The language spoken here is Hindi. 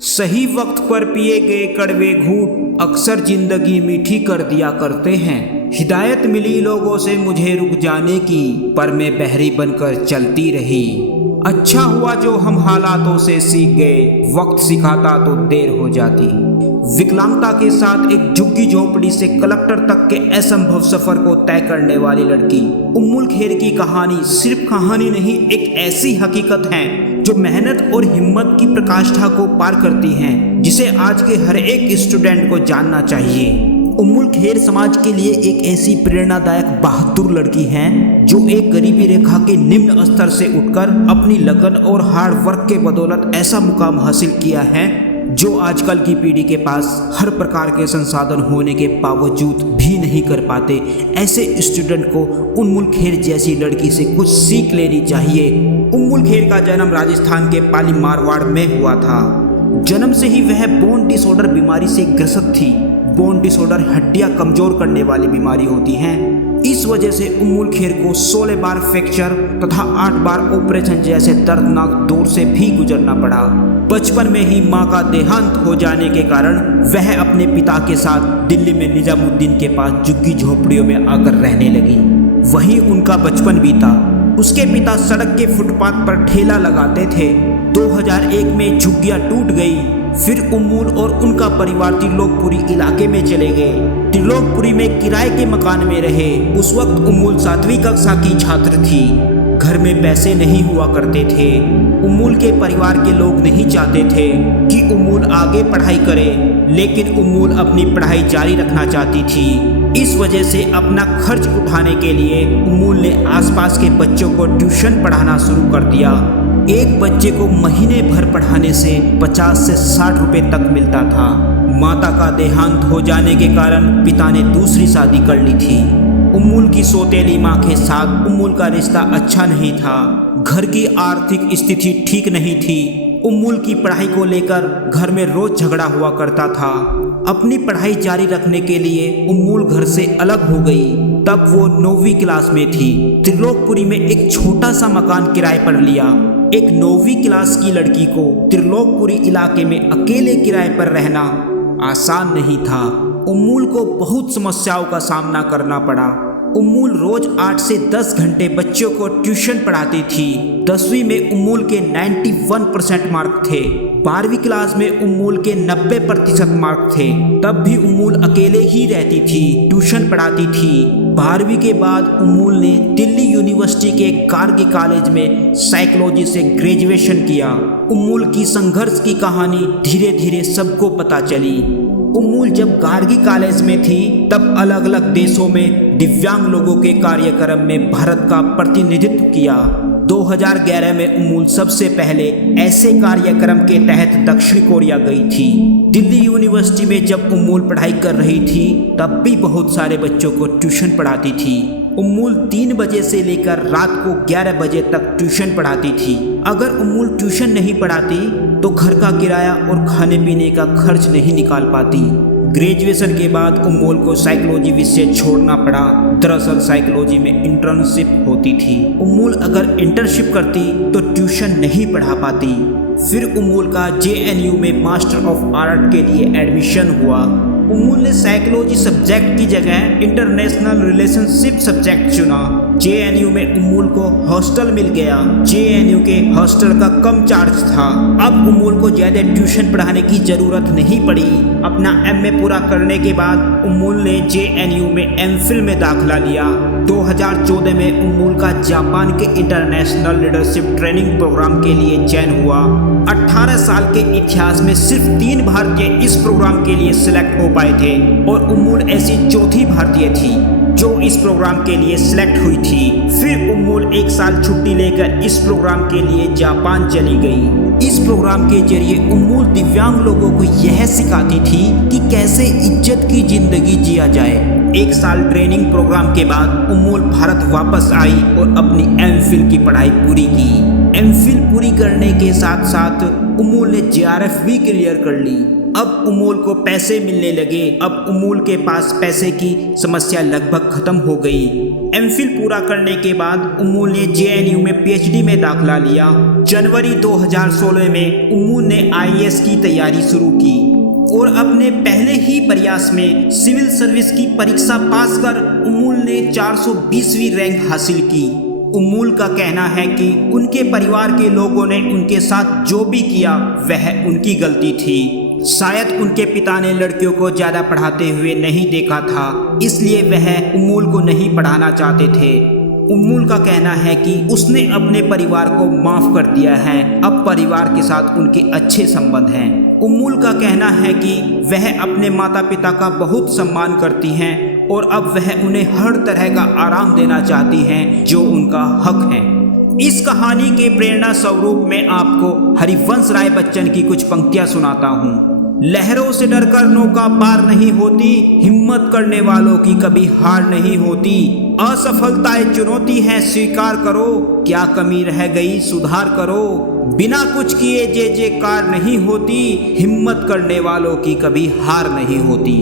सही वक्त पर पिए गए कड़वे घूंट अक्सर जिंदगी मीठी कर दिया करते हैं। हिदायत मिली लोगों से मुझे रुक जाने की, पर मैं बहरी बनकर चलती रही। अच्छा हुआ जो हम हालातों से सीख गए, वक्त सिखाता तो देर हो जाती। विकलांगता के साथ एक झुग्गी झोपड़ी से कलेक्टर तक के असंभव सफर को तय करने वाली लड़की उम्मुल खैर की कहानी सिर्फ कहानी नहीं, एक ऐसी हकीकत है जो मेहनत और हिम्मत की प्रकाष्ठा को पार करती है, जिसे आज के हर एक स्टूडेंट को जानना चाहिए। उम्मुल खैर समाज के लिए एक ऐसी प्रेरणादायक बहादुर लड़की हैं जो एक गरीबी रेखा के निम्न स्तर से उठकर अपनी लगन और हार्ड वर्क के बदौलत ऐसा मुकाम हासिल किया है जो आजकल की पीढ़ी के पास हर प्रकार के संसाधन होने के बावजूद भी नहीं कर पाते। ऐसे स्टूडेंट को उम्मुल खैर जैसी लड़की से कुछ सीख लेनी चाहिए। उम्मुल खैर का जन्म राजस्थान के पाली मारवाड़ में हुआ था। जन्म से ही वह बोन डिसऑर्डर बीमारी से ग्रसित थी। बोन डिसऑर्डर हड्डियां कमजोर करने वाली बीमारी होती हैं। इस वजह से उम्मुल खैर को 16 बार फ्रैक्चर तथा 8 बार ऑपरेशन जैसे दर्दनाक दौर से भी गुजरना पड़ा। बचपन में ही मां का देहांत हो जाने के कारण वह अपने पिता के साथ दिल्ली में निजामुद्दीन के पास झुग्गी झोपड़ियों में आकर रहने लगी। वहीं उनका बचपन बीता। उसके पिता सड़क के फुटपाथ पर ठेला लगाते थे। 2001 में झुग्गियां टूट गई। फिर उम्मुल और उनका परिवार त्रिलोकपुरी इलाके में चले गए। त्रिलोकपुरी में किराए के मकान में रहे। उस वक्त उम्मुल 7वीं कक्षा की छात्र थी। घर में पैसे नहीं हुआ करते थे। उम्मुल के परिवार के लोग नहीं चाहते थे कि उम्मुल आगे पढ़ाई करे, लेकिन उम्मुल अपनी पढ़ाई जारी रखना चाहती थी। इस वजह से अपना खर्च उठाने के लिए उम्मुल ने आसपास के बच्चों को ट्यूशन पढ़ाना शुरू कर दिया। एक बच्चे को महीने भर पढ़ाने से 50 से 60 रुपए तक मिलता था। माता का देहांत हो जाने के कारण पिता ने दूसरी शादी कर ली थी। उम्मुल की सौतेली मां के साथ उम्मुल का रिश्ता अच्छा नहीं था। घर की आर्थिक स्थिति ठीक नहीं थी। उम्मुल की पढ़ाई को लेकर घर में रोज झगड़ा हुआ करता था। अपनी पढ़ाई जारी रखने के लिए उम्मुल घर से अलग हो गई। तब वो 9वीं क्लास में थी। त्रिलोकपुरी में एक छोटा सा मकान किराए पर लिया। एक 9वीं क्लास की लड़की को त्रिलोकपुरी इलाके में अकेले किराए पर रहना आसान नहीं था। उम्मुल को बहुत समस्याओं का सामना करना पड़ा। उम्मुल रोज 8 से 10 घंटे बच्चों को ट्यूशन पढ़ाती थी। 10वीं में उम्मुल के 91% मार्क थे। 12वीं क्लास में उम्मुल के 90% मार्क थे। तब भी उम्मुल अकेले ही रहती थी, ट्यूशन पढ़ाती थी। 12वीं के बाद उम्मुल ने दिल्ली यूनिवर्सिटी के गार्गी कॉलेज में साइकोलॉजी से ग्रेजुएशन किया। उम्मुल की संघर्ष की कहानी धीरे धीरे सबको पता चली। उम्मुल जब गार्गी कॉलेज में थी तब अलग अलग देशों में दिव्यांग लोगों के कार्यक्रम में भारत का प्रतिनिधित्व किया। 2011 में उम्मुल सबसे पहले ऐसे कार्यक्रम के तहत दक्षिण कोरिया गई थी। दिल्ली यूनिवर्सिटी में जब उम्मुल पढ़ाई कर रही थी तब भी बहुत सारे बच्चों को ट्यूशन पढ़ाती थी। उम्मुल 3 बजे से लेकर रात को 11 बजे तक ट्यूशन पढ़ाती थी। अगर उम्मुल ट्यूशन नहीं पढ़ाती तो घर का किराया और खाने पीने का खर्च नहीं निकाल पाती। ग्रेजुएशन के बाद उम्मुल को साइकोलॉजी विषय छोड़ना पड़ा। दरअसल साइकोलॉजी में इंटर्नशिप होती थी। उम्मुल अगर इंटर्नशिप करती तो ट्यूशन नहीं पढ़ा पाती। फिर उम्मुल का JNU में मास्टर ऑफ आर्ट के लिए एडमिशन हुआ। उम्मुल ने साइकोलॉजी सब्जेक्ट की जगह इंटरनेशनल रिलेशनशिप सब्जेक्ट चुना। JNU में उम्मुल को हॉस्टल मिल गया। JNU के हॉस्टल का कम चार्ज था। अब उम्मुल को ज्यादा ट्यूशन पढ़ाने की जरूरत नहीं पड़ी। अपना MA पूरा करने के बाद उम्मुल ने JNU में MPhil में दाखिला लिया। 2014 में उम्मुल का जापान के इंटरनेशनल लीडरशिप ट्रेनिंग प्रोग्राम के लिए चयन हुआ। 18 साल के इतिहास में सिर्फ 3 भारतीय इस प्रोग्राम के लिए सिलेक्ट हो पाए थे और उम्मुल ऐसी चौथी भारतीय थी जो इस प्रोग्राम के लिए सिलेक्ट हुई थी। फिर उम्मुल 1 साल छुट्टी लेकर इस प्रोग्राम के लिए जापान चली गई। इस प्रोग्राम के जरिए उम्मुल दिव्यांग लोगों को यह सिखाती थी कि कैसे इज्जत की जिंदगी जिया जाए। 1 साल ट्रेनिंग प्रोग्राम के बाद उम्मुल भारत वापस आई और अपनी MPhil की पढ़ाई पूरी की। MPhil पूरी करने के साथ साथ उमूल ने जेआरएफ भी क्लियर कर ली। अब उमूल को पैसे मिलने लगे। अब उमूल के पास पैसे की समस्या लगभग खत्म हो गई। एमफिल पूरा करने के बाद उमूल ने जेएनयू में पीएचडी में दाखिला लिया। जनवरी 2016 में उमूल ने आईएएस की तैयारी शुरू की और अपने पहले ही प्रयास में सिविल सर्विस की परीक्षा पास कर उमूल ने 420वीं रैंक हासिल की। उमूल का कहना है कि उनके परिवार के लोगों ने उनके साथ जो भी किया वह उनकी गलती थी। शायद उनके पिता ने लड़कियों को ज़्यादा पढ़ाते हुए नहीं देखा था, इसलिए वह उमूल को नहीं पढ़ाना चाहते थे। उमूल का कहना है कि उसने अपने परिवार को माफ़ कर दिया है। अब परिवार के साथ उनके अच्छे संबंध हैं। उमूल का कहना है कि वह अपने माता पिता का बहुत सम्मान करती हैं और अब वह उन्हें हर तरह का आराम देना चाहती हैं जो उनका हक है। इस कहानी के प्रेरणा स्वरूप मैं आपको हरिवंश राय बच्चन की कुछ पंक्तियां सुनाता हूँ। लहरों से डरकर नौका पार नहीं होती, हिम्मत करने वालों की कभी हार नहीं होती। असफलताएं चुनौती है स्वीकार करो, क्या कमी रह गई सुधार करो। बिना कुछ किए जय जयकार नहीं होती, हिम्मत करने वालों की कभी हार नहीं होती।